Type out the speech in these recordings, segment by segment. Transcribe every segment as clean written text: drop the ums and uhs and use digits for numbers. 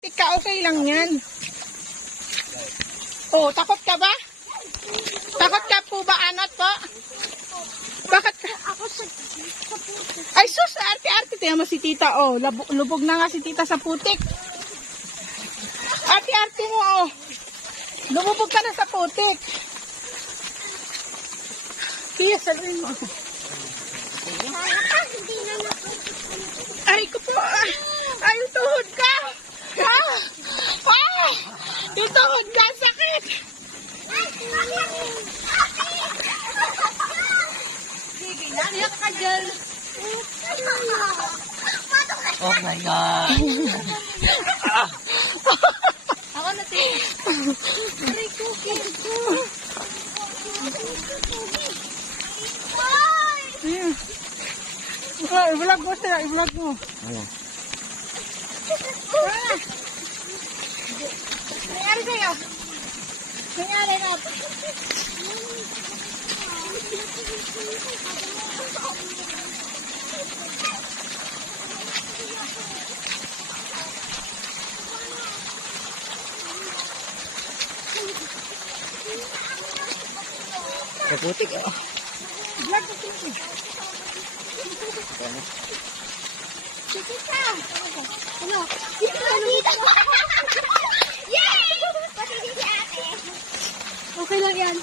Tika, okay lang yan. Oh, takot ka ba? Takot ka po ba, Anot po? Bakit? Ako sa putik. Ay, sus, arte-arte. Tiyan mo si tita, oh. Lubog na nga si tita sa putik. Arte-arte mo, oh. Lumubog ka na sa putik. Kaya, sabihin mo. Hindi na Ay, ko po. Ay, yung tuhod ka. Ah! Ah! Yung tuhod ka, sakit. Sige, naniyak ka dyan. Oh my God! Ako na tingin. Aray ko, kito. Ayan. I-vlog mo sila, i-vlog mo. Ano? Nangyari sa'yo? Nangyari na. Kaputik oh. I-vlog mo sila. Sige ka. Ano? Dito ka dito. Yay! Pati si ate. Okay lang yan.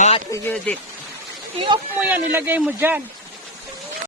At Judith. I-off mo yan, ilagay mo dyan.